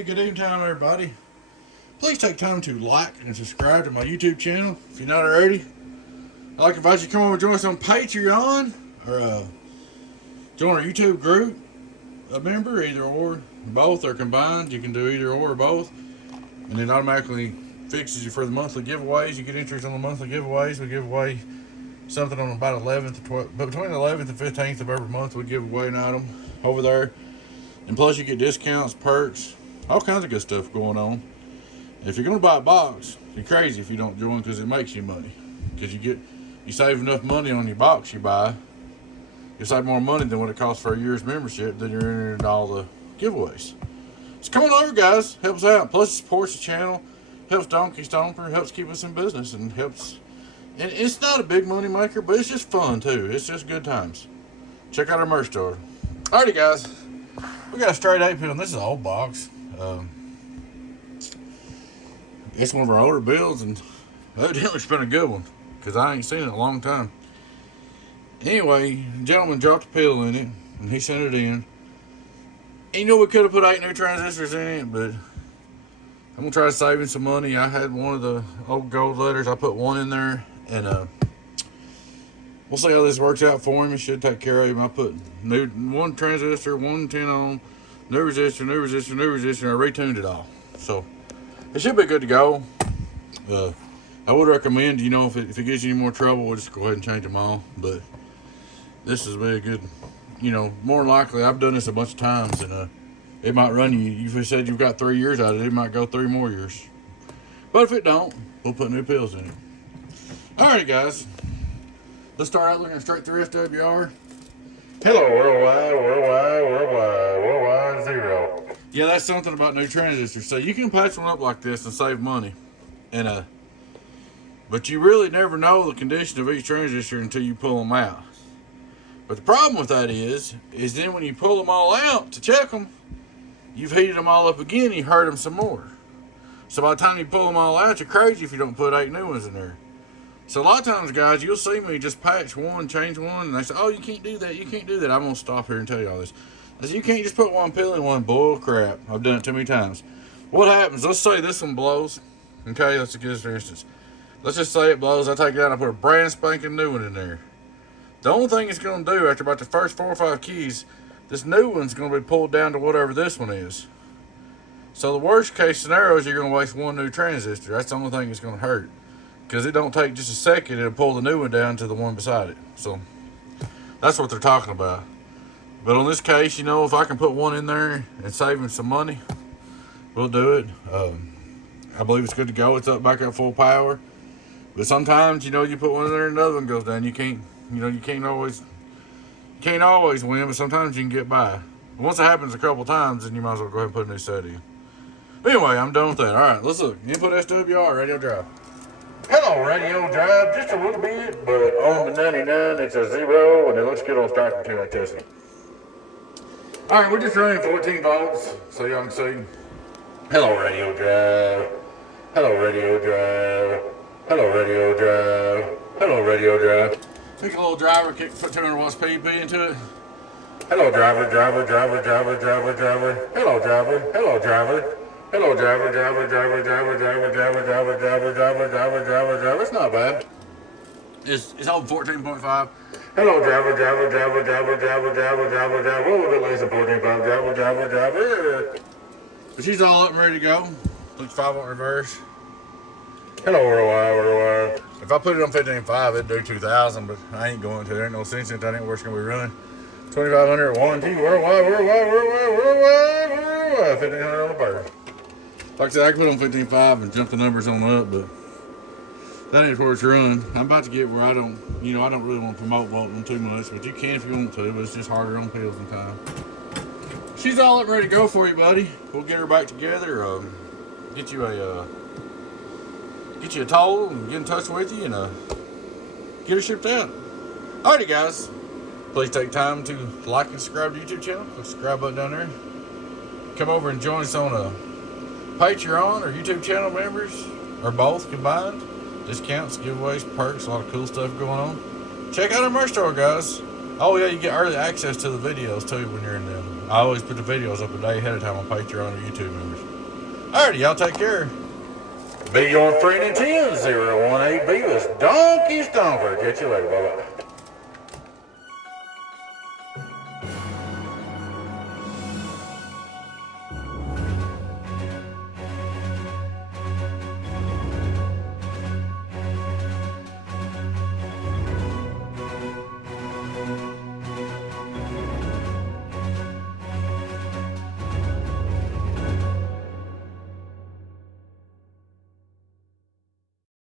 Hey, good evening time, everybody. Please take time to like and subscribe to my YouTube channel if you're not already. I'd like to invite you to come over and join us on Patreon or join our YouTube group. A member, either or, both or combined. You can do either or both, and it automatically fixes you for the monthly giveaways. You get entries on the monthly giveaways. We give away something on about 11th or 12th, but between the 11th and 15th of every month, we give away an item over there. And plus, you get discounts, perks, all kinds of good stuff going on. If you're going to buy a box, you're crazy if you don't join, because it makes you money. Because you save enough money on your box you buy. You save more money than what it costs for a year's membership. Then you're entering all the giveaways. So come on over, guys. Help us out. Plus, it supports the channel, helps Donkey Stomper, helps keep us in business, and helps. And it's not a big money maker, but it's just fun too. It's just good times. Check out our merch store. Alrighty, guys. We got a straight 8-pill, and this is an old box. It's one of our older builds, and evidently it's been a good one, because I ain't seen it in a long time. Anyway, the gentleman dropped a pill in it, and he sent it in. And you know, we could have put 8 new transistors in it, but I'm going to try saving some money. I had one of the old gold letters. I put one in there, and we'll see how this works out for him. It should take care of him. I put one transistor, 110 ohm, new resistor, new resistor, new resistor, and I retuned it all. So it should be good to go. I would recommend, you know, if it gives you any more trouble, we'll just go ahead and change them all. But this is very good. You know, more than likely, I've done this a bunch of times, and it might run you. You said you've got 3 years out of it. It might go 3 more years. But if it don't, we'll put new pills in it. Alright, guys. Let's start out looking straight through FWR. Hello, worldwide 0. Yeah, that's something about new transistors. So you can patch one up like this and save money. And but you really never know the condition of each transistor until you pull them out. But the problem with that is then when you pull them all out to check them, you've heated them all up again and you hurt them some more. So by the time you pull them all out, you're crazy if you don't put 8 new ones in there. So a lot of times, guys, you'll see me just patch one, change one, and they say, oh, you can't do that, you can't do that. I'm going to stop here and tell you all this. I said, you can't just put one pill in one. Bull crap. I've done it too many times. What happens, let's say this one blows. Okay, let's give this for instance. Let's just say it blows. I take it out and I put a brand spanking new one in there. The only thing it's going to do after about the first 4 or 5 keys, this new one's going to be pulled down to whatever this one is. So the worst case scenario is you're going to waste one new transistor. That's the only thing it's going to hurt. Because it don't take just a second, it'll pull the new one down to the one beside it. So that's what they're talking about. But on this case, you know, if I can put one in there and save him some money, we'll do it. I believe it's good to go. It's back up full power. But sometimes, you know, you put one in there and another one goes down. You can't always win, but sometimes you can get by. But once it happens a couple times, then you might as well go ahead and put a new set in. But anyway, I'm done with that. All right, let's look. Input SWR, radio drive. Hello, radio drive, just a little bit, but on the 99, it's a 0, and it looks good on start until I test it. All right, we're just running 14 volts, so y'all can see. Hello, radio drive. Hello, radio drive. Hello, radio drive. Hello, radio drive. Pick a little driver, put 200 watts PP into it. Hello, driver. Hello, driver. Hello, driver. Hello, driver. It's not bad. It's on 14.5. Hello, driver. A little bit less than 14.5. Driver. But she's all up and ready to go. Looks 5-volt reverse. Hello, worldwide. If I put it on 15.5, it'd do 2,000, but I ain't going to. There ain't no sense in it. That ain't where it's going to be running. 2,500 warranty. Worldwide. 1,500 on the bird. Like I said, I can put it on 15.5 and jump the numbers on up, but that ain't where it's run. I'm about to get where I don't really want to promote volting too much, but you can if you want to, but it's just harder on pills in time. She's all up ready to go for you, buddy. We'll get her back together, get you a toll and get in touch with you and get her shipped out. Alrighty, guys. Please take time to like and subscribe to the YouTube channel. Click the subscribe button down there. Come over and join us on Patreon or YouTube channel members, or both combined. Discounts, giveaways, perks, a lot of cool stuff going on. Check out our merch store, guys. Oh yeah, you get early access to the videos too when you're in them. I always put the videos up a day ahead of time on Patreon or YouTube members. Alrighty, y'all take care. Be your friend in 10-018. Be this Donkey Stomper. Catch you later. Bye-bye.